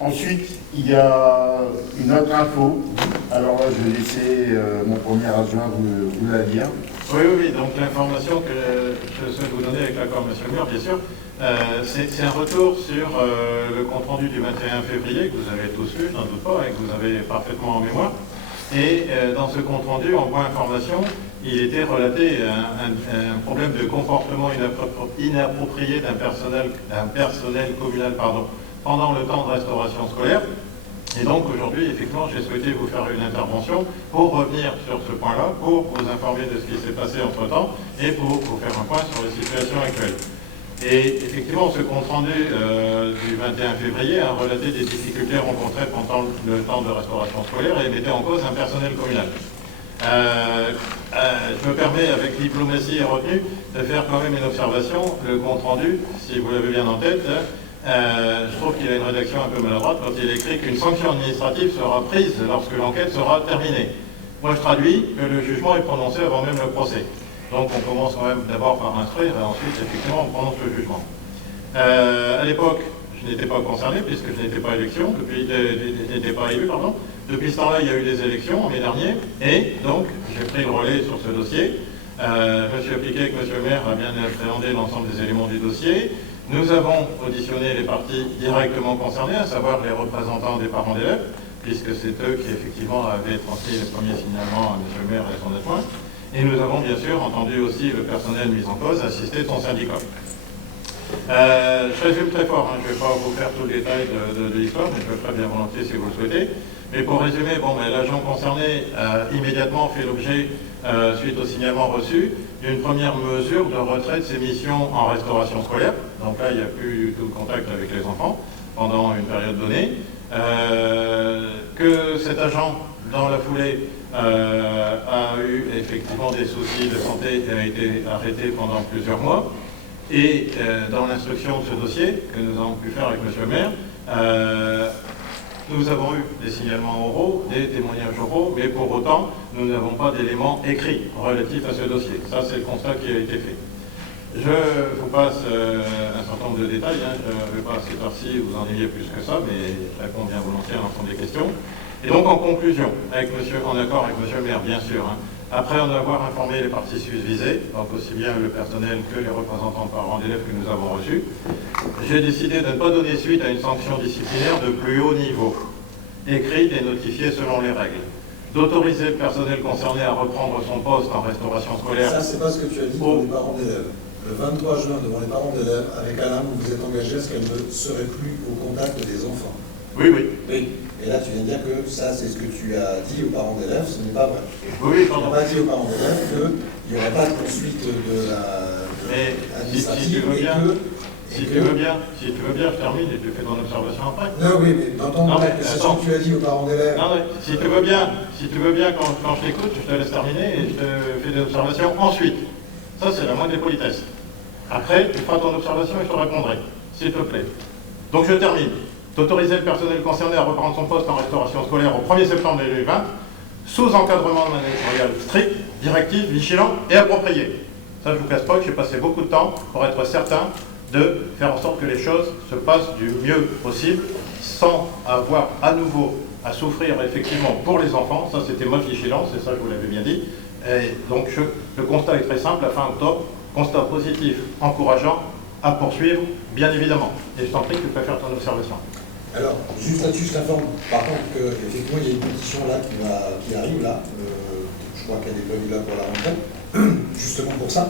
Ensuite, il y a une autre info. Alors là, je vais laisser mon premier adjoint vous la dire. Oui, donc l'information que je souhaite vous donner avec l'accord M. le maire, bien sûr, c'est un retour sur le compte-rendu du 21 février, que vous avez tous lu, je n'en doute pas, et que vous avez parfaitement en mémoire. Et dans ce compte-rendu, en point information, il était relaté un problème de comportement inapproprié d'un personnel communal pendant le temps de restauration scolaire. Et donc aujourd'hui, effectivement, j'ai souhaité vous faire une intervention pour revenir sur ce point-là, pour vous informer de ce qui s'est passé entre-temps et pour vous faire un point sur la situation actuelle. Et effectivement, ce compte-rendu du 21 février a relaté des difficultés rencontrées pendant le temps de restauration scolaire et mettait en cause un personnel communal. Je me permets, avec diplomatie et retenue, de faire quand même une observation. Le compte-rendu, si vous l'avez bien en tête, je trouve qu'il a une rédaction un peu maladroite quand il écrit qu'une sanction administrative sera prise lorsque l'enquête sera terminée. Moi, je traduis que le jugement est prononcé avant même le procès. Donc, on commence quand même d'abord par instruire et ensuite, effectivement, on prononce le jugement. À l'époque, je n'étais pas concerné puisque je n'étais pas élu, pardon. Depuis ce temps-là, il y a eu des élections en mai dernier et donc, j'ai pris le relais sur ce dossier. Je me suis appliqué que M. le maire a bien appréhendé l'ensemble des éléments du dossier. Nous avons auditionné les parties directement concernées, à savoir les représentants des parents d'élèves, puisque c'est eux qui effectivement avaient transmis les premiers signalements à M. le maire et son adjoint. Et nous avons bien sûr entendu aussi le personnel mis en cause assister de son syndicat. Je résume très fort, je ne vais pas vous faire tout le détail de l'histoire, mais je le ferai bien volontiers si vous le souhaitez. Mais pour résumer, l'agent concerné a immédiatement fait l'objet, suite au signalement reçu, d'une première mesure de retrait de ses missions en restauration scolaire. Donc là, il n'y a plus du tout de contact avec les enfants pendant une période donnée. Que cet agent, dans la foulée, a eu effectivement des soucis de santé et a été arrêté pendant plusieurs mois. Et dans l'instruction de ce dossier, que nous avons pu faire avec M. le maire, nous avons eu des signalements oraux, des témoignages oraux, mais pour autant, nous n'avons pas d'éléments écrits relatifs à ce dossier. Ça, c'est le constat qui a été fait. Je vous passe un certain nombre de détails. Je ne vais pas à cette heure-ci vous ennuyer plus que ça, mais je réponds bien volontiers à l'ensemble des questions. Et donc, en conclusion, en accord avec M. le maire, bien sûr, après en avoir informé les parties visées, donc aussi bien le personnel que les représentants de parents d'élèves que nous avons reçus, j'ai décidé de ne pas donner suite à une sanction disciplinaire de plus haut niveau, écrite et notifiée selon les règles. D'autoriser le personnel concerné à reprendre son poste en restauration scolaire. Ça, c'est pas ce que tu as dit devant les parents d'élèves. Le 23 juin, devant les parents d'élèves, avec Alain, vous vous êtes engagé à ce qu'elle ne serait plus au contact des enfants. Oui. Et là, tu viens de dire que ça, c'est ce que tu as dit aux parents d'élèves, ce n'est pas vrai. Oui, tu n'as pas dit aux parents d'élèves qu'il n'y aurait pas de poursuite de la administrative Si tu veux bien, je termine et tu fais ton observation après. Non, oui, mais dans ton moment, c'est ce que tu as dit aux parents d'élèves. Non, mais si tu veux bien, quand je t'écoute, je te laisse terminer et je te fais des observations ensuite. Ça, c'est la moindre des politesses. Après, tu feras ton observation et je te répondrai, s'il te plaît. Donc, je termine. D'autoriser le personnel concerné à reprendre son poste en restauration scolaire au 1er septembre 2020, sous encadrement managérial strict, directif, vigilant et approprié. Ça, je ne vous casse pas que j'ai passé beaucoup de temps pour être certain de faire en sorte que les choses se passent du mieux possible, sans avoir à nouveau à souffrir effectivement pour les enfants. Ça, c'était ma vigilance, et ça, je vous l'avais bien dit. Et donc, le constat est très simple, à fin octobre, constat positif, encourageant, à poursuivre, bien évidemment. Et je t'en prie, tu peux faire ton observation. Alors, juste là-dessus, je t'informe, par contre, qu'effectivement, il y a une pétition là qui arrive là. Je crois qu'elle est prévue là pour la rentrée, justement pour ça.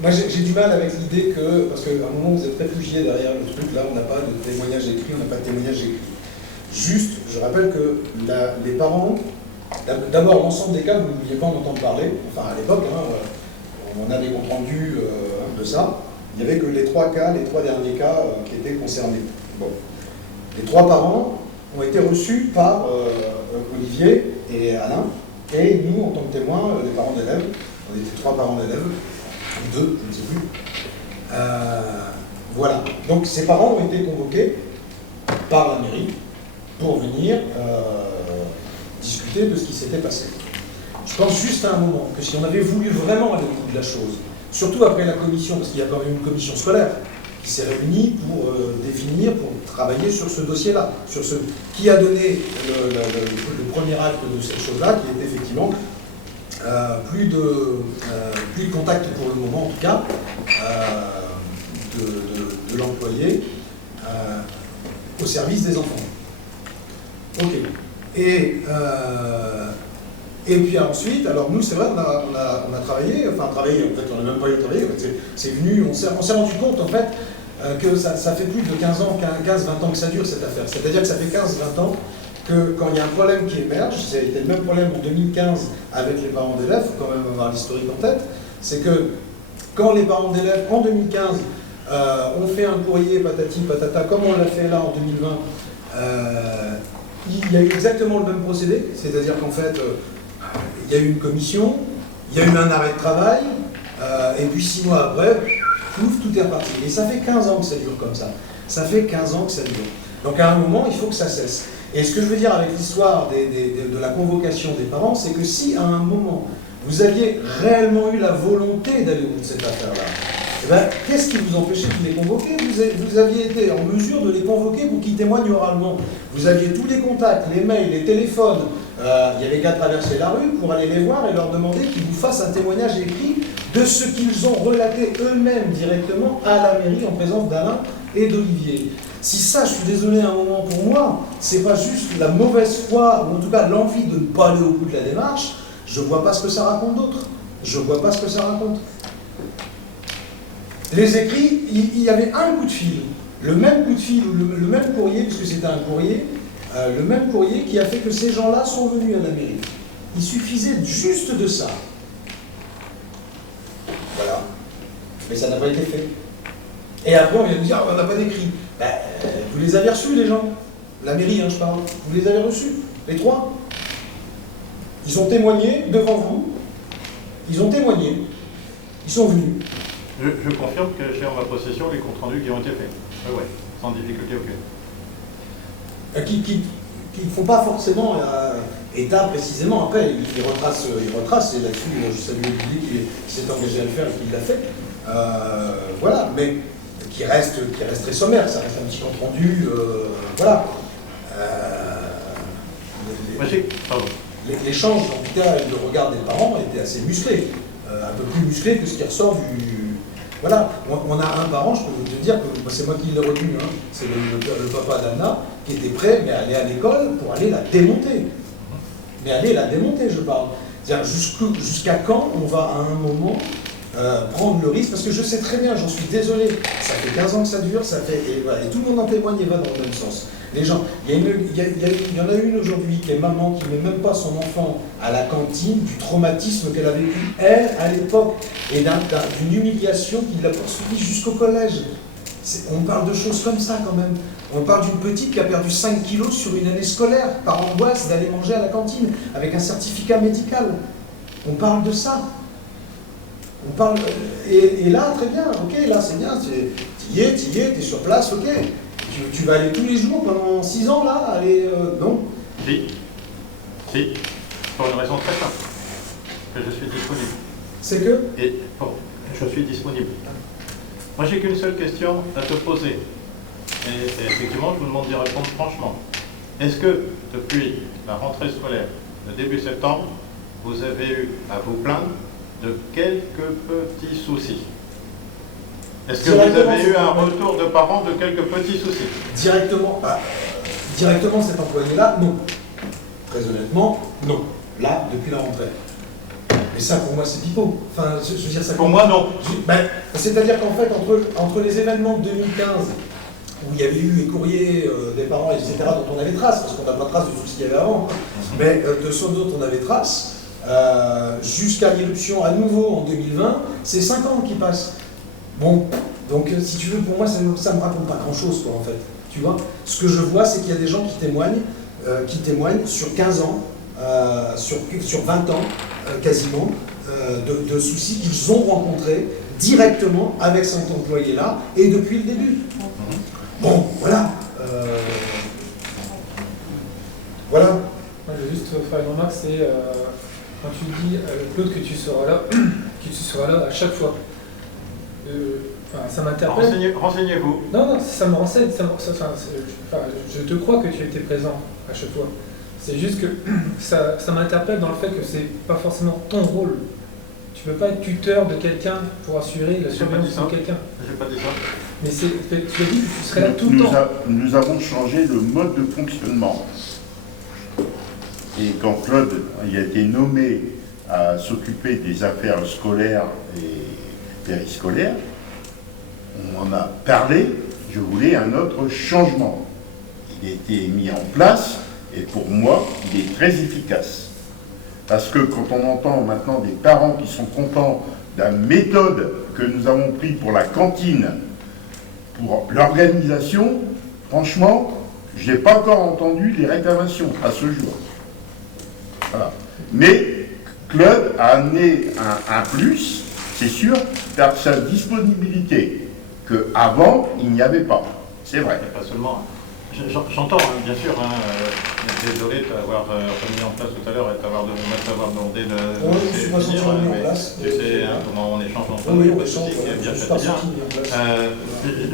Moi, j'ai du mal avec l'idée que, parce qu'à un moment, vous êtes réfugié derrière le truc, là, on n'a pas de témoignage écrit, on n'a pas de témoignage écrit. Juste, je rappelle que les parents, d'abord, l'ensemble des cas, vous ne vouliez pas en entendre parler, enfin, à l'époque, on a des comptes rendus de ça. Il n'y avait que les trois derniers cas qui étaient concernés. Bon. Les trois parents ont été reçus par Olivier et Alain, et nous, en tant que témoins, les parents d'élèves, on était trois parents d'élèves, ou deux, je ne sais plus. Voilà. Donc ces parents ont été convoqués par la mairie pour venir discuter de ce qui s'était passé. Je pense juste à un moment que si on avait voulu vraiment aller au bout de la chose, surtout après la commission, parce qu'il y a quand même une commission scolaire, qui s'est réunie pour définir, pour travailler sur ce dossier-là, sur ce qui a donné le premier acte de cette chose-là, qui est effectivement plus de contact pour le moment, en tout cas, de l'employé au service des enfants. Ok. Et puis ensuite, alors nous, c'est vrai, on a travaillé, en fait, on n'a même pas eu travaillé, c'est venu, on s'est rendu compte, en fait, que ça fait plus de 15 ans, 15-20 ans que ça dure, cette affaire. C'est-à-dire que ça fait 15-20 ans que quand il y a un problème qui émerge, c'était le même problème en 2015 avec les parents d'élèves, il faut quand même avoir l'historique en tête, c'est que quand les parents d'élèves, en 2015, ont fait un courrier patati patata, comme on l'a fait là en 2020, il y a eu exactement le même procédé, c'est-à-dire qu'en fait, il y a eu une commission, il y a eu un arrêt de travail, et puis 6 mois après, pouf, tout est reparti. Et ça fait 15 ans que ça dure comme ça. Ça fait 15 ans que ça dure. Donc à un moment, il faut que ça cesse. Et ce que je veux dire avec l'histoire de la convocation des parents, c'est que si à un moment, vous aviez réellement eu la volonté d'aller au bout de cette affaire-là, eh ben, qu'est-ce qui vous empêchait de les convoquer? Vous aviez été en mesure de les convoquer pour qu'ils témoignent oralement. Vous aviez tous les contacts, les mails, les téléphones. Il y avait qu'à traverser la rue pour aller les voir et leur demander qu'ils vous fassent un témoignage écrit de ce qu'ils ont relaté eux-mêmes directement à la mairie en présence d'Alain et d'Olivier. Si ça, je suis désolé un moment pour moi, c'est pas juste la mauvaise foi, ou en tout cas l'envie de ne pas aller au bout de la démarche, je vois pas ce que ça raconte d'autre. Je vois pas ce que ça raconte. Les écrits, il y avait un coup de fil, le même coup de fil, ou le même courrier, puisque c'était un courrier, le même courrier qui a fait que ces gens-là sont venus à la mairie. Il suffisait juste de ça. Voilà. Mais ça n'a pas été fait. Et après, on vient nous dire, on n'a pas d'écrit. Ben, vous les avez reçus, les gens. La mairie, hein, je parle. Vous les avez reçus, les 3. Ils ont témoigné devant vous. Ils ont témoigné. Ils sont venus. Je confirme que j'ai en ma possession les comptes rendus qui ont été faits. Oui, sans difficulté aucune. Qui ne font pas forcément état précisément. Après, ils retracent, et là-dessus, je salue Olivier qui s'est engagé à le faire et qui l'a fait. Voilà, mais qui reste très sommaire, ça reste un petit compte rendu, voilà. L'échange, en tout cas, le regard des parents était assez musclé, un peu plus musclé que ce qui ressort du... Voilà, on a un parent, je peux vous dire que c'est moi qui l'ai retenu, hein, c'est le papa d'Anna, qui était prêt mais à aller à l'école pour aller la démonter. Mais aller la démonter, je parle. C'est-à-dire jusqu'à quand on va à un moment prendre le risque, parce que je sais très bien, j'en suis désolé, ça fait 15 ans que ça dure, et tout le monde en témoigne et va dans le même sens. Les gens, il y en a une aujourd'hui qui est maman, qui ne met même pas son enfant à la cantine, du traumatisme qu'elle a vécu, elle, à l'époque, et d'une humiliation qui l'a poursuivie jusqu'au collège. On parle de choses comme ça quand même. On parle d'une petite qui a perdu 5 kilos sur une année scolaire, par angoisse d'aller manger à la cantine, avec un certificat médical. On parle de ça. On parle, et là, très bien, ok, là c'est bien, t'y es, t'es sur place, ok. Tu vas aller tous les jours pendant 6 ans là, aller, non? Si, pour une raison très simple, que je suis disponible. C'est que? Et bon, je suis disponible. Moi j'ai qu'une seule question à te poser, et effectivement je vous demande d'y répondre franchement. Est-ce que depuis la rentrée scolaire, le début septembre, vous avez eu à vous plaindre de quelques petits soucis? Est-ce que vous avez eu un retour de parents de quelques petits soucis? Directement cet employé-là, non. Très honnêtement, non. Là, depuis la rentrée. Mais ça, pour moi, c'est pipeau. Enfin, je veux dire, ça. Pour moi, non. C'est-à-dire qu'en fait, entre les événements de 2015, où il y avait eu les courriers des parents, etc., dont on avait trace, parce qu'on n'a pas trace de tout ce qu'il y avait avant, mais de ceux d'autres, on avait trace, jusqu'à l'éruption à nouveau en 2020, c'est 5 ans qui passent. Bon, donc si tu veux, pour moi, ça me raconte pas grand-chose, quoi, en fait. Tu vois, ce que je vois, c'est qu'il y a des gens qui témoignent sur 15 ans, sur 20 ans, quasiment, de soucis qu'ils ont rencontrés directement avec cet employé-là, et depuis le début. Bon, voilà. Voilà. Moi, je vais juste faire une remarque, c'est quand tu dis Claude que tu seras là à chaque fois. ça m'interpelle. Renseignez-vous. Non, ça me renseigne. Je te crois que tu étais présent à chaque fois. C'est juste que ça m'interpelle dans le fait que c'est pas forcément ton rôle. Tu peux pas être tuteur de quelqu'un pour assurer la surveillance de quelqu'un. J'ai pas dit ça. Mais tu as dit que tu serais là tout le temps. Nous avons changé le mode de fonctionnement. Et quand Claude il a été nommé à s'occuper des affaires scolaires et périscolaires, on en a parlé, je voulais un autre changement. Il a été mis en place et pour moi, il est très efficace. Parce que quand on entend maintenant des parents qui sont contents de la méthode que nous avons prise pour la cantine, pour l'organisation, franchement, je n'ai pas encore entendu les réclamations à ce jour. Voilà. Mais Claude a amené un plus, c'est sûr, par sa disponibilité, qu'avant, il n'y avait pas. C'est vrai. Et pas seulement. J'entends, bien sûr. Désolé d'avoir remis en place tout à l'heure et d'avoir demandé de finir. Tu sais comment on échange entre nous.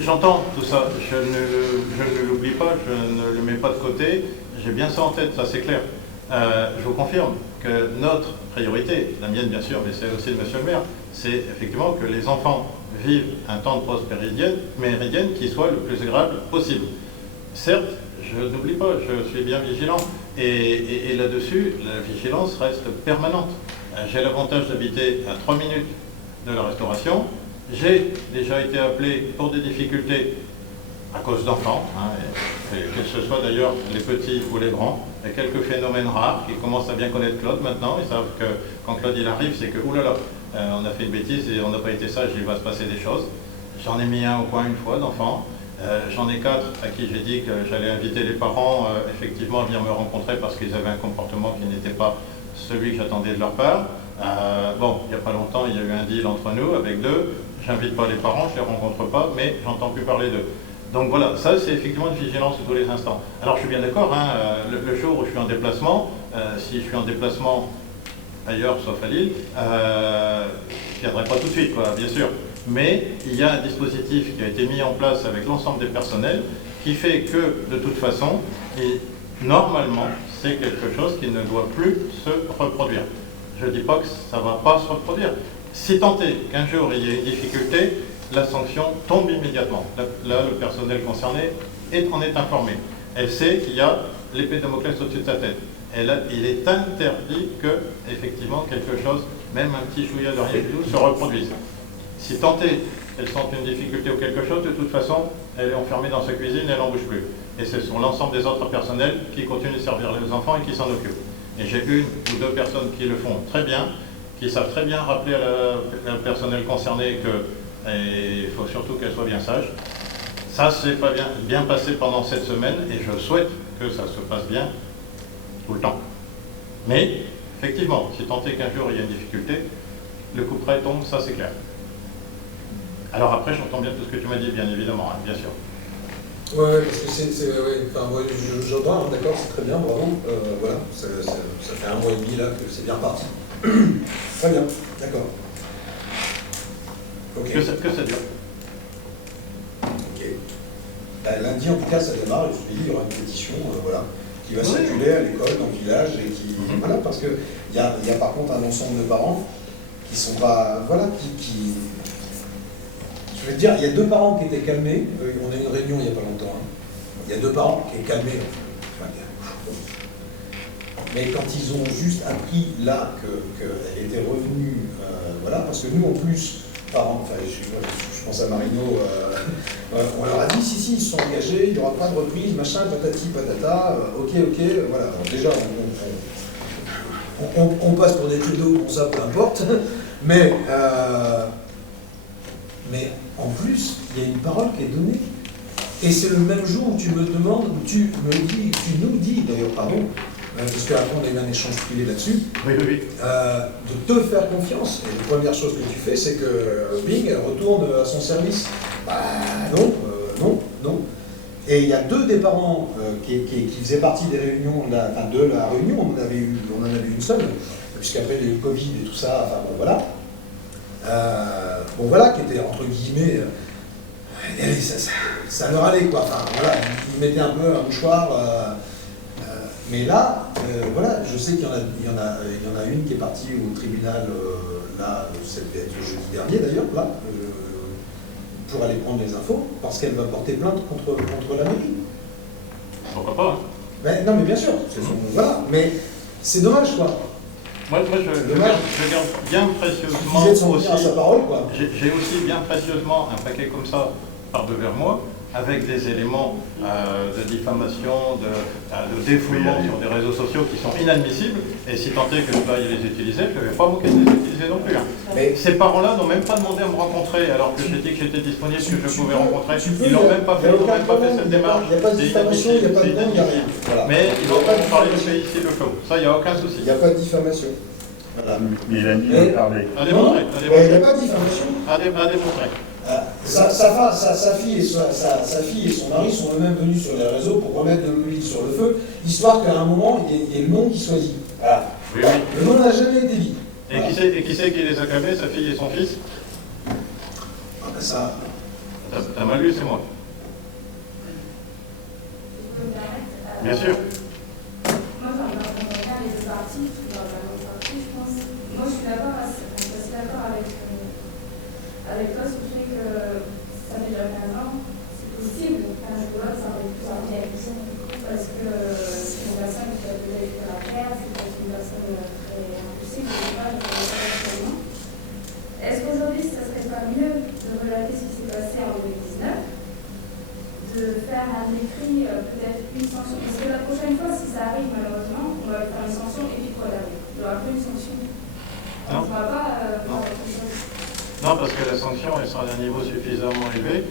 J'entends tout ça. Je ne l'oublie pas, je ne le mets pas de côté. J'ai bien ça en tête, ça c'est clair. Je vous confirme que notre priorité, la mienne bien sûr, mais celle aussi de Monsieur le maire, c'est effectivement que les enfants vivent un temps de pause méridienne qui soit le plus agréable possible. Certes, je n'oublie pas, je suis bien vigilant. Et là-dessus, la vigilance reste permanente. J'ai l'avantage d'habiter à 3 minutes de la restauration. J'ai déjà été appelé pour des difficultés à cause d'enfants, que ce soit d'ailleurs les petits ou les grands. Il y a quelques phénomènes rares qui commencent à bien connaître Claude maintenant. Ils savent que quand Claude il arrive, c'est que oulala, on a fait une bêtise et on n'a pas été sage, il va se passer des choses. J'en ai mis un au coin une fois d'enfants. J'en ai 4 à qui j'ai dit que j'allais inviter les parents effectivement à venir me rencontrer parce qu'ils avaient un comportement qui n'était pas celui que j'attendais de leur part. Bon, il n'y a pas longtemps, il y a eu un deal entre nous avec 2. J'invite pas les parents, je ne les rencontre pas, mais j'entends plus parler d'eux. Donc voilà, ça c'est effectivement une vigilance de tous les instants. Alors je suis bien d'accord, le jour où je suis en déplacement, si je suis en déplacement ailleurs, sauf à Lille, je ne viendrai pas tout de suite, quoi, bien sûr. Mais il y a un dispositif qui a été mis en place avec l'ensemble des personnels qui fait que, de toute façon, et normalement, c'est quelque chose qui ne doit plus se reproduire. Je ne dis pas que ça ne va pas se reproduire. Si tant est qu'un jour il y a une difficulté, la sanction tombe immédiatement. Là, le personnel concerné en est informé. Elle sait qu'il y a l'épée de Damoclès au-dessus de sa tête. Et là, il est interdit que, effectivement, quelque chose, même un petit chouïa de rien du tout, se reproduise. Si tant est qu'elle sent une difficulté ou quelque chose, de toute façon, elle est enfermée dans sa cuisine et elle n'en bouge plus. Et ce sont l'ensemble des autres personnels qui continuent de servir les enfants et qui s'en occupent. Et j'ai 1 ou 2 personnes qui le font très bien, qui savent très bien rappeler à la personnel concerné qu'il faut surtout qu'elle soit bien sage. Ça s'est pas bien passé pendant cette semaine et je souhaite que ça se passe bien tout le temps. Mais, effectivement, si tant est qu'un jour il y a une difficulté, le coup près tombe, ça c'est clair. Alors après, j'entends bien tout ce que tu m'as dit, bien évidemment, bien sûr. Ouais, parce que j'entends, d'accord, c'est très bien, bravo. Voilà, ça fait 1 mois et demi là que c'est bien parti. Très bien, d'accord. Okay. Que ça dure. Ok. Lundi, en tout cas, ça démarre, je te dis, il y aura une pétition, voilà, qui va circuler à l'école, dans le village, et qui. Voilà, parce qu'il y a par contre un ensemble de parents qui sont pas. Voilà, qui je veux dire, il y a 2 parents qui étaient calmés. On a eu une réunion il n'y a pas longtemps. Il y a 2 parents qui étaient calmés. Mais quand ils ont juste appris là qu'elle était revenue, voilà, parce que nous en plus, parents, enfin, je pense à Marino, on leur a dit si, ils se sont engagés, il n'y aura pas de reprise, machin, patati, patata, ok, voilà. Alors déjà, on passe pour des trucs d'eau, bon ça, peu importe, mais en plus, il y a une parole qui est donnée. Et c'est le même jour où tu me demandes, où tu nous dis, d'ailleurs, pardon, parce qu'après on a eu un échange privé là-dessus, de te faire confiance. Et la première chose que tu fais, c'est que Bing retourne à son service. Bah non. Et il y a 2 des parents qui faisaient partie des réunions, de la réunion, on en avait eu une seule, puisqu'après il y a eu le Covid et tout ça, enfin bon voilà. Qui était entre guillemets Et ça leur allait, quoi. Enfin, voilà, ils mettaient un peu un mouchoir. Mais là, voilà, je sais qu'il y en a une qui est partie au tribunal, là, ça devait être jeudi dernier d'ailleurs, là, pour aller prendre les infos, parce qu'elle va porter plainte contre la mairie. Pourquoi pas, hein. Ben, non, mais bien sûr, voilà, mais c'est dommage, quoi. Moi je garde bien précieusement Il suffisait de aussi, à sa parole, quoi. j'ai aussi bien précieusement un paquet comme ça par devers moi, avec des éléments de diffamation, de défoulement sur des réseaux sociaux qui sont inadmissibles, et si tant est que je dois les utiliser, je ne vais pas m'occuper de les utiliser non plus. Hein. Mais ces parents-là n'ont même pas demandé à me rencontrer, alors que j'ai dit que j'étais disponible, que je pouvais rencontrer. Ils n'ont même pas fait, cette démarche. Il n'y a pas de diffamation, il n'y a pas de nom, il n'y a rien. Voilà. Mais ils n'ont pas parlé de fait ici le show. Ça, il n'y a aucun souci. Il n'y a pas de diffamation. Voilà. Mélanie a parlé. À démontrer. Il n'y a pas de diffamation. À démontrer. Sa fille et son mari sont eux-mêmes venus sur les réseaux pour remettre de l'huile sur le feu, histoire qu'à un moment, il y ait le nom qui soit dit. Voilà. Oui, oui. Le nom n'a jamais été dit. Et Voilà. qui c'est qui les a calmés, sa fille et son fils? Ah ben ça... T'as mal lu, c'est moi. Bien sûr. Moi, j'en bien les deux parties, je pense. Moi, je suis d'accord avec toi sur le fait que ça fait déjà 15 ans, c'est possible qu'un jour ça aurait pu arriver à personne. Parce que c'est une personne qui a déjà été dans la terre, c'est peut-être une personne très impulsive, je ne sais pas, je ne sais pas actuellement. Est-ce qu'aujourd'hui, ça ne serait pas mieux de relater ce qui s'est passé en 2019, de faire un écrit, peut-être une sanction? Parce que la prochaine fois, si ça arrive, malheureusement, on va faire une sanction et puis quoi là? Il n'y aura plus une sanction. On ne va pas faire autre chose. Non, parce que la sanction, elle sera d'un niveau suffisamment élevé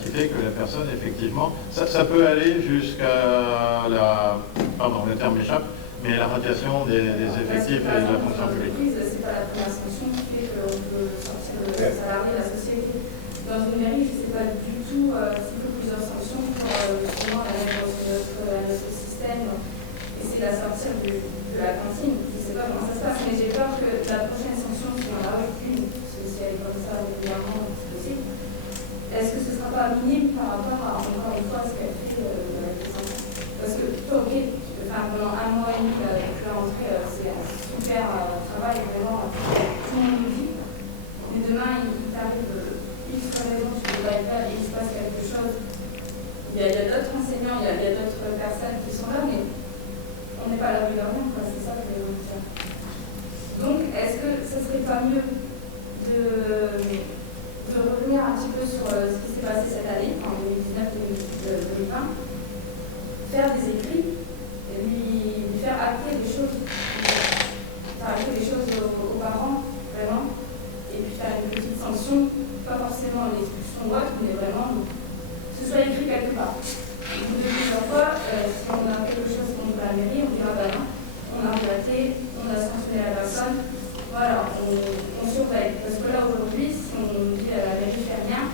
qui fait que la personne, effectivement, ça peut aller jusqu'à la, pardon, le terme échappe, mais la radiation des effectifs et de la fonction publique. C'est pas la première sanction qui fait qu'on peut sortir le salarié de la société. Dans une mairie, je ne sais pas du tout s'il faut plusieurs sanctions pour justement la mettre dans notre système, essayer de la sortir de la cantine. Je ne sais pas comment ça se passe, mais j'ai peur que la prochaine sanction, si on en a une, si elle est comme ça régulièrement, c'est possible. Est-ce que ce ne sera pas minime par rapport à, encore une fois, ce qu'elle fait avec les enfants? Parce que toi, ok, pendant 1 mois et demi, depuis la rentrée, c'est un super travail, vraiment, tout le monde nous dit. Mais demain, il t'arrive X raisons, tu ne peux pas être là et il se passe quelque chose. Il y a d'autres enseignants, il y a d'autres personnes qui sont là, mais on n'est pas à l'abri de rien, quoi. C'est ça que je veux dire. Donc, est-ce que ce ne serait pas mieux de revenir un petit peu sur ce qui s'est passé cette année, en 2019-2020, faire des écrits, et lui faire acter des choses, aux parents, vraiment, et puis faire une petite sanction, pas forcément l'expulsion ou autre, mais vraiment que ce soit écrit quelque part. Au bout de plusieurs fois, si on a quelque chose contre la mairie, on dira bah non, on a arrêté, on a sanctionné la personne. Voilà, on surveille. Parce que là, aujourd'hui, si on dit à la mairie fait rien,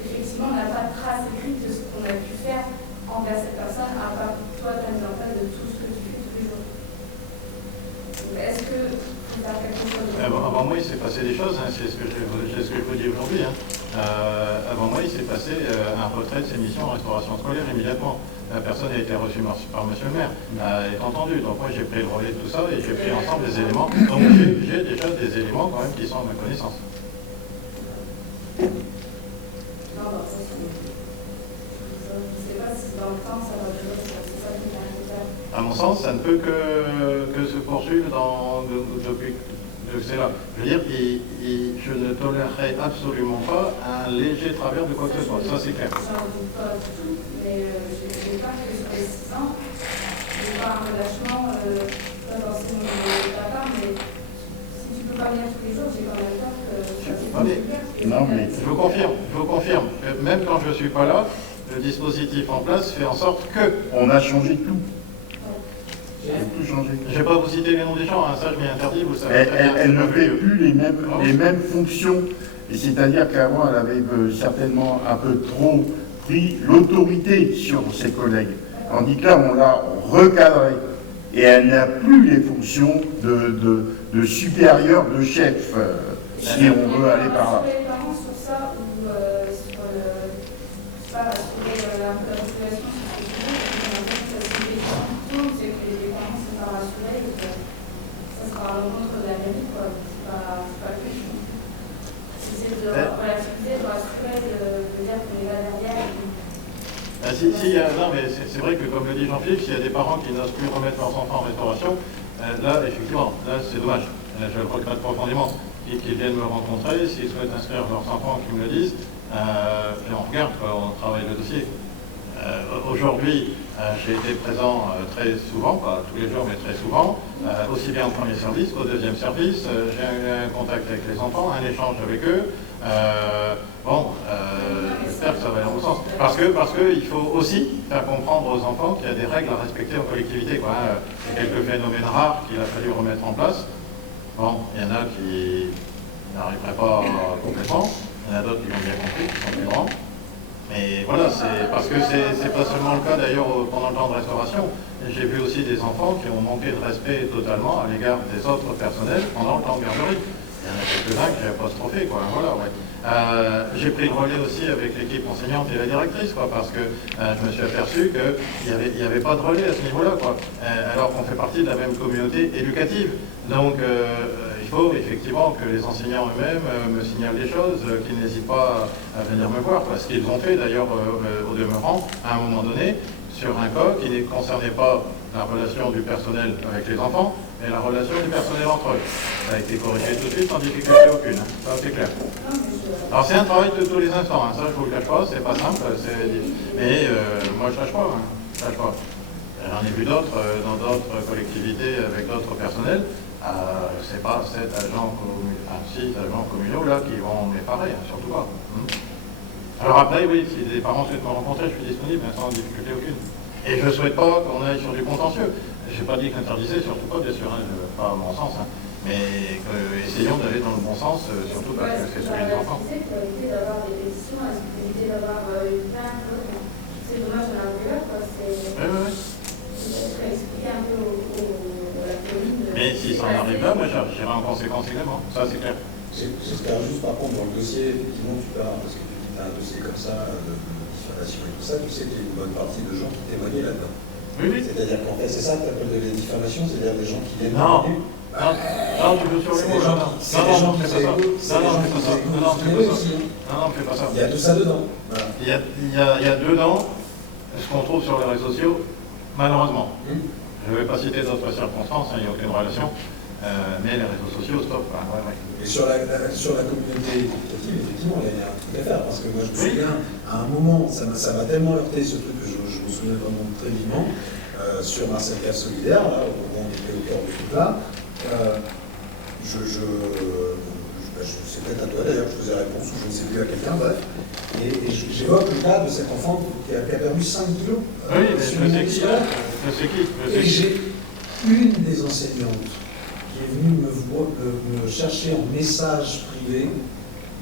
effectivement, on n'a pas de trace écrite de ce qu'on a pu faire envers cette personne, à part toi, ta mise en place de tout ce que tu fais tous les jours. Donc, est-ce que tu faire quelque chose Avant moi, il s'est passé des choses, hein, c'est ce que je vous dis aujourd'hui. Hein. Avant moi, il s'est passé un retrait de ses missions en restauration scolaire immédiatement. La personne a été reçue par monsieur le maire, est entendue. Donc moi, j'ai pris le relais de tout ça et j'ai pris ensemble des éléments. Donc j'ai déjà des éléments quand même qui sont à ma connaissance. Non, bah, ça, je ne sais pas si dans le temps, ça va durer, c'est ça qui m'inquiète. À mon sens, ça ne peut que se poursuivre depuis que c'est là. Je veux dire, je ne tolérerai absolument pas un léger travers de quoi que ce soit. Ça, c'est clair. J'en doute pas du tout, mais j'ai peur que sur les 6 ans, il n'y ait pas un relâchement, pas forcément de ta part, mais si tu ne peux pas venir tous les jours, j'ai quand même peur que ça se Non, mais Je vous confirme. Même quand je ne suis pas là, le dispositif en place fait en sorte que... on a changé tout. On a tout changé. Je ne vais pas vous citer les noms des gens, hein, ça je m'y interdis, vous savez. Elle ne fait plus les mêmes fonctions. Et c'est-à-dire qu'avant, elle avait certainement un peu trop pris l'autorité sur ses collègues. Tandis que là, on l'a recadré. Et elle n'a plus les fonctions de supérieur, de chef, si on veut aller par là. Sur les parents, sur ça, ou sur pas, rassurer un peu la population sur ce sujet, parce que j'ai l'impression que c'est des gens qui tournent, c'est que les parents ne sont pas rassurés, et que ça sera à l'encontre de la mairie, quoi. C'est pas le but. C'est de relativiser, de rassurer, de dire que les gars derrière. Non, mais c'est vrai que, comme le dit Jean-Philippe, s'il y a des parents qui n'osent plus remettre leurs enfants en restauration, là, effectivement, là, c'est dommage. Je le regrette profondément. Qu'ils viennent me rencontrer, s'ils souhaitent inscrire leurs enfants, qu'ils me le disent, et on regarde, quoi, on travaille le dossier. Aujourd'hui, j'ai été présent très souvent, pas tous les jours, mais très souvent, aussi bien au premier service qu'au deuxième service. J'ai eu un contact avec les enfants, un échange avec eux. J'espère que ça va aller dans le bon sens. Parce qu'il faut aussi faire comprendre aux enfants qu'il y a des règles à respecter en collectivité, quoi. Il y a quelques phénomènes rares qu'il a fallu remettre en place. Bon, il y en a qui n'arriveraient pas complètement, il y en a d'autres qui l'ont bien compris, qui sont plus grands. Mais voilà, c'est parce que c'est pas seulement le cas d'ailleurs pendant le temps de restauration. J'ai vu aussi des enfants qui ont manqué de respect totalement à l'égard des autres personnels pendant le temps de garderie. Il y en a quelques-uns qui ont apostrophé, quoi. Voilà, ouais. J'ai pris le relais aussi avec l'équipe enseignante et la directrice, quoi, parce que je me suis aperçu qu'il n'y avait pas de relais à ce niveau-là, quoi. Alors qu'on fait partie de la même communauté éducative. Donc, il faut effectivement que les enseignants eux-mêmes me signalent des choses, qu'ils n'hésitent pas à venir me voir, parce qu'ils ont fait d'ailleurs au demeurant, à un moment donné, sur un cas qui ne concernait pas la relation du personnel avec les enfants, mais la relation du personnel entre eux. Ça a été corrigé tout de suite sans difficulté aucune, hein. Ça c'est clair. Alors c'est un travail de tous les instants, hein. Ça je vous le cache pas, c'est pas simple, mais moi je lâche pas, hein. Je lâche pas. J'en ai vu d'autres dans d'autres collectivités avec d'autres personnels. C'est pas 6 agents communaux là qui vont m'effarer, hein, surtout pas. Alors après, oui, si des parents souhaitent me rencontrer, je suis disponible, mais sans difficulté aucune. Et je ne souhaite pas qu'on aille sur du contentieux. Je n'ai pas dit que l'interdisait, surtout pas, bien sûr, hein, pas à mon sens, hein, mais essayons d'aller dans le bon sens, surtout parce que c'est celui des enfants. C'est pour éviter d'avoir des pétitions, éviter d'avoir une plainte. C'est dommage de la rigueur, quoi. Oui. Je expliquer un peu à la commune. Mais si ça en arrive là, moi j'irai en conséquence également, ça c'est clair. J'espère juste par contre dans le dossier, effectivement, tu parles, parce que tu as un dossier comme ça, de diffamation et tout ça, tu sais qu'il y a une bonne partie de gens qui témoignaient là-dedans. Oui. C'est-à-dire qu'en fait, c'est ça que tu appelles de la diffamation, c'est-à-dire des gens qui viennent témoigner. Non, tu veux sur les mots. Non, on ne fait pas ça. Non, on ne fait pas ça. Il y a tout ça dedans. Voilà. Il y a dedans ce qu'on trouve sur les réseaux sociaux, malheureusement. Je ne vais pas citer d'autres circonstances, il n'y a aucune relation, mais les réseaux sociaux, stop. Et sur la communauté éducative, effectivement, il y a un truc à faire, parce que moi je me souviens, à un moment, ça m'a tellement heurté ce truc que je me souviens vraiment très vivement, sur Marcel Cave Solidaire, là, au moment où on était au cœur de ce truc-là, c'est peut-être à toi d'ailleurs que je faisais réponse, ou je ne sais plus à quelqu'un, bref, et j'évoque le cas de cet enfant qui a perdu 5 kilos. Sur une je sais qui. Et j'ai une des enseignantes qui est venue me chercher en message privé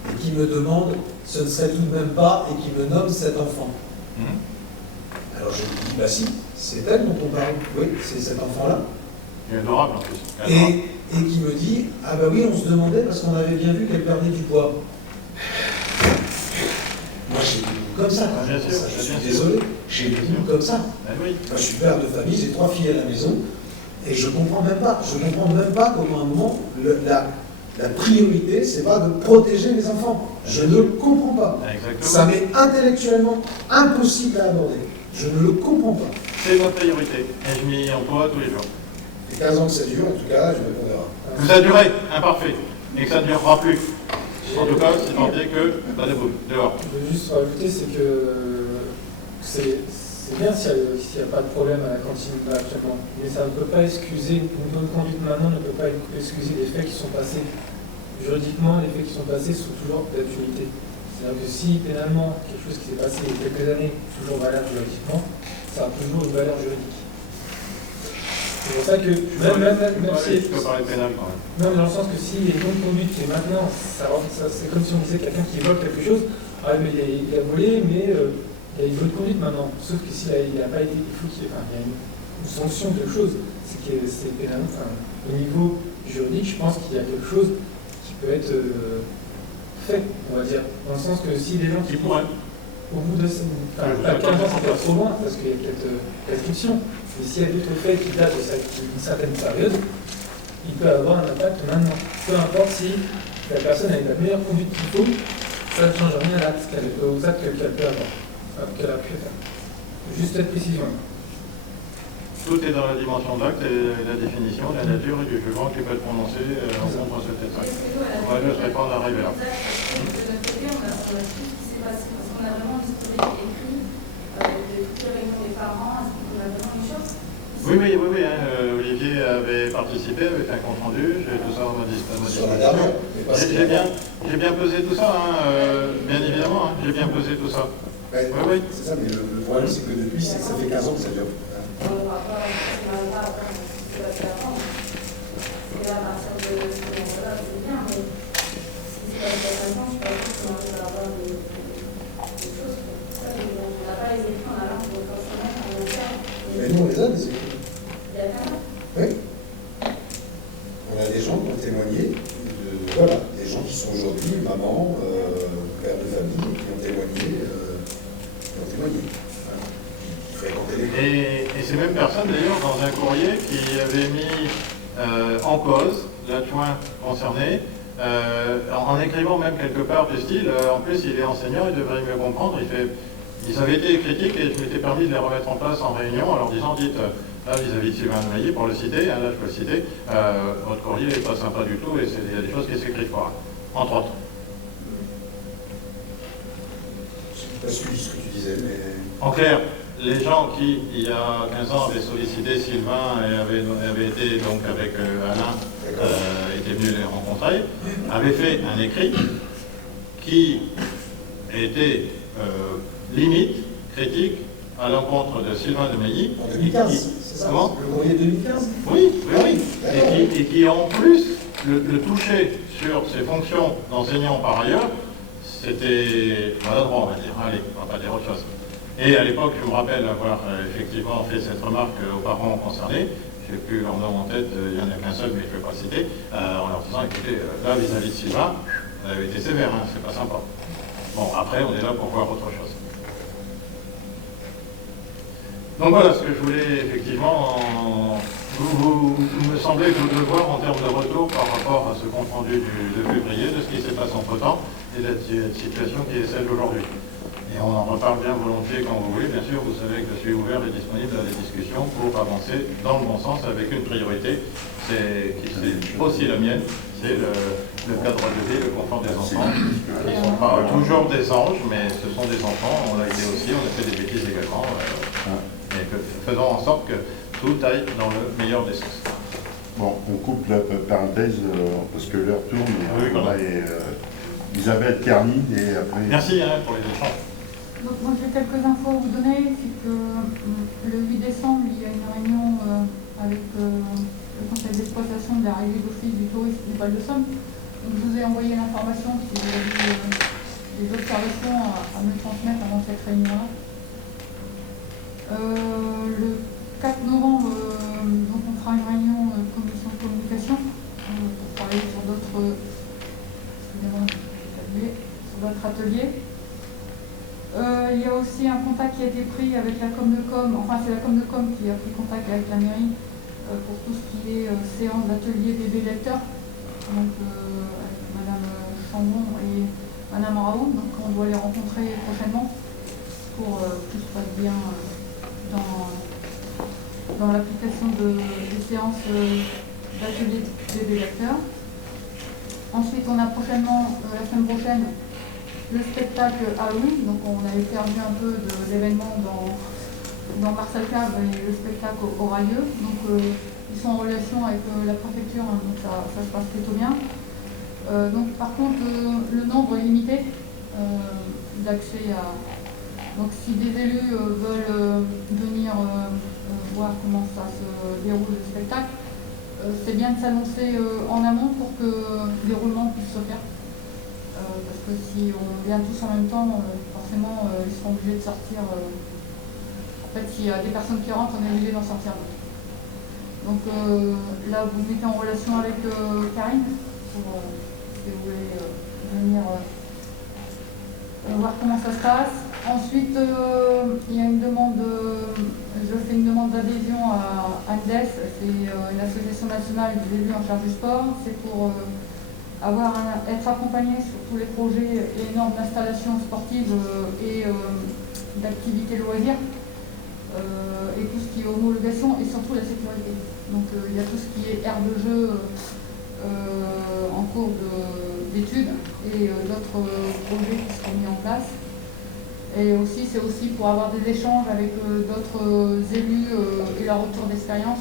et qui me demande ce ne serait tout de même pas et qui me nomme cet enfant. Alors je lui dis bah si, c'est elle dont on parle. Oui, c'est cet enfant-là. Il est adorable en plus. Et qui me dit ah bah oui, on se demandait parce qu'on avait bien vu qu'elle perdait du poids. Moi j'ai des mots comme ça quand même. Je suis désolé, j'ai des mots comme ça. Oui. Moi je suis père de famille, j'ai 3 filles à la maison. Et je ne comprends même pas. Je ne comprends même pas comment à un moment, la priorité, c'est pas de protéger les enfants. Je ne le comprends pas. Exactement. Ça m'est intellectuellement impossible à aborder. Je ne le comprends pas. C'est ma priorité. Et je m'y emploie tous les jours. Et 15 ans que ça dure, en tout cas, je me répondrai. Que ça a duré, imparfait. Et que ça ne durera plus. En tout cas, c'est tant pis que pas de bout, dehors. Je veux juste rajouter, c'est que c'est bien s'il n'y a pas de problème à la cantine là, actuellement, mais ça ne peut pas excuser, une bonne conduite maintenant ne peut pas excuser les faits qui sont passés. Juridiquement, les faits qui sont passés sont toujours d'actualité. C'est-à-dire que si pénalement quelque chose qui s'est passé il y a quelques années toujours valable juridiquement, ça a toujours une valeur juridique. C'est pour ça que même si même dans le sens que s'il y a une bonne conduite et maintenant, c'est comme si on disait quelqu'un qui vole quelque chose, ah mais il a volé, mais il y a une bonne conduite maintenant, sauf que s'il n'a pas été, il faut qu'il y ait une sanction, quelque chose, c'est que c'est pénalement, au niveau juridique, je pense qu'il y a quelque chose qui peut être fait, on va dire, dans le sens que si des gens qui pourraient, au bout de 15 ans, c'est peut-être trop loin, parce qu'il y a peut-être restriction. Mais s'il y a d'autres faits qui datent d'une certaine période, il peut avoir un impact maintenant. Peu importe si la personne a la meilleure conduite qu'il faut, ça ne change rien à l'acte aux actes qu'elle peut avoir, qu'elle a pu faire. Juste cette précision. Tout est dans la dimension de l'acte et la définition, la nature et du jugement qui peut être prononcé en contre ce texte. Moi, je ne serais pas en arrivé là. De notre côté, on a tout ce qui s'est passé, parce qu'on a vraiment l'historique écrit de toutes les réunions des parents, on a vraiment les choses. Oui, Olivier avait participé avec un compte rendu, j'ai tout ça à ma Sur la dernière, mais pas ce qu'il y a. J'ai bien pesé tout ça, bien évidemment, j'ai bien pesé tout ça. Oui. C'est ça, mais le problème, c'est que depuis, ça fait 15 ans que ça dure. On ne va pas, c'est pas ce qui s'est passé avant. C'est à partir de ce moment-là, c'est bien, mais si c'est pas passé avant, je ne suis pas sûre qu'on arrive à avoir des choses. Ça, on n'a pas les écrits en allant pour forcément en interne. Mais nous, on les a, des écrits. Il y a quand même. Oui. On a des gens qui ont témoigné, voilà, des gens qui sont aujourd'hui maman, père de famille, qui ont témoigné. Voilà. Qui fréquentaient les... Et ces mêmes personnes, d'ailleurs, dans un courrier qui avait mis en cause l'adjoint concerné, en écrivant même quelque part du style, en plus il est enseignant, il devrait mieux comprendre, ils avaient été critiques et je m'étais permis de les remettre en place en réunion en leur disant, dites, là vis-à-vis de Sylvain de Mailly, pour le citer, là je peux le citer, votre courrier n'est pas sympa du tout et il y a des choses qui s'écrivent pas, entre autres. Je n'ai pas suivi ce que tu disais, mais... En clair, les gens qui, il y a 15 ans, avaient sollicité Sylvain et avaient été donc avec Alain, étaient venus les rencontrer, avaient fait un écrit qui était limite, critique, à l'encontre de Sylvain de Mailly. En 2015, c'est ça? Comment? Le courrier 2015? Oui. Et qui en plus le touchait sur ses fonctions d'enseignant par ailleurs, c'était maladroit, on va dire. Allez, on va pas dire autre chose. Et à l'époque, je me rappelle avoir effectivement fait cette remarque aux parents concernés. Je n'ai plus leur nom en tête, il n'y en a qu'un seul, mais je ne vais pas le citer, en leur disant, écoutez, là, vis-à-vis de Sylvain, vous avez été sévère, hein, c'est pas sympa. Bon, après, on est là pour voir autre chose. Donc voilà ce que je voulais effectivement, vous me semblez que vous devez voir en termes de retour par rapport à ce compte rendu de février, de ce qui s'est passé entre temps et de la situation qui est celle d'aujourd'hui. Et on en reparle bien volontiers quand vous voulez, bien sûr, vous savez que je suis ouvert et disponible à des discussions pour avancer dans le bon sens avec une priorité, c'est aussi la mienne, c'est le cadre de vie, le confort des enfants. Ils ne sont pas toujours des anges, mais ce sont des enfants, on l'a été aussi, on a fait des bêtises également. Et faisons en sorte que tout aille dans le meilleur des sens. Bon, on coupe la parenthèse parce que l'heure tourne. Oui, voilà. Elisabeth Carny et après... Merci pour les échanges. Donc moi j'ai quelques infos à vous donner, c'est que le 8 décembre il y a une réunion avec le conseil d'exploitation de la régie d'office du tourisme du Val-de-Somme. Donc je vous ai envoyé l'information si vous avez des observations à me transmettre avant cette réunion-là. Le 4 novembre, donc on fera une réunion commission de communication pour travailler sur d'autres ateliers. Il y a aussi un contact qui a été pris avec la Comdecom, enfin c'est la Comdecom qui a pris contact avec la mairie pour tout ce qui est séance d'atelier bébé lecteur, donc avec Madame Chambon et Madame Raoult, donc on doit les rencontrer prochainement pour que tout se passe bien dans l'application des séances d'atelier bébé lecteur. Ensuite on a prochainement, la semaine prochaine, le spectacle Halloween, donc on avait perdu un peu de l'événement dans Marcel Cave et le spectacle aura lieu. Donc ils sont en relation avec la préfecture, hein, donc ça se passe plutôt bien. Donc par contre le nombre est limité d'accès à... Donc si des élus veulent venir voir comment ça se déroule le spectacle, c'est bien de s'annoncer en amont pour que le déroulement puisse se faire. Parce que si on vient tous en même temps, forcément ils seront obligés de sortir. En fait, s'il y a des personnes qui rentrent, on est obligé d'en sortir d'autres. Donc là, vous mettez en relation avec Karine, pour si vous voulez venir voir comment ça se passe. Ensuite, il y a une demande, je fais une demande d'adhésion à ANDES, c'est une association nationale des élus en charge du sport. C'est pour être accompagné sur tous les projets et normes d'installation sportive et d'activités loisirs, et tout ce qui est homologation et surtout la sécurité. Donc il y a tout ce qui est aire de jeu en cours d'études et d'autres projets qui seront mis en place. Et aussi, c'est aussi pour avoir des échanges avec d'autres élus et leur retour d'expérience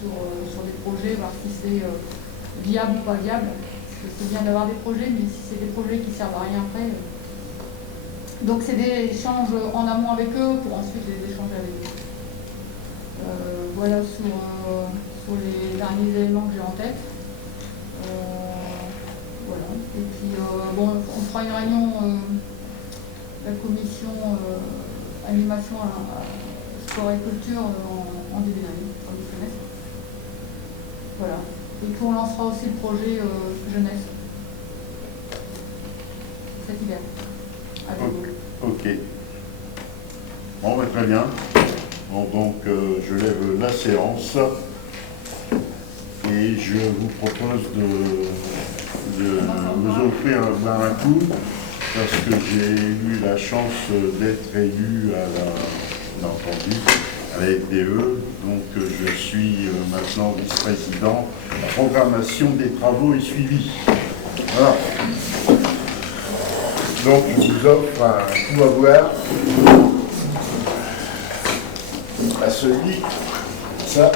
sur des projets, voir si c'est viable ou pas viable. Parce que c'est bien d'avoir des projets, mais si c'est des projets qui servent à rien après. Donc c'est des échanges en amont avec eux pour ensuite les échanger avec eux. Voilà sur les derniers éléments que j'ai en tête. Voilà. Et puis bon, on fera une réunion. La commission animation sport et culture en début d'année, en début de semestre. Voilà. Et puis on lancera aussi le projet jeunesse cet hiver. Ok. Bon, bah, très bien. Bon, donc je lève la séance et je vous propose de vous offrir un coup. Parce que j'ai eu la chance d'être élu à la FDE, donc je suis maintenant vice-président. La programmation des travaux est suivie. Voilà. Donc je vous offre un coup à boire à celui, ça.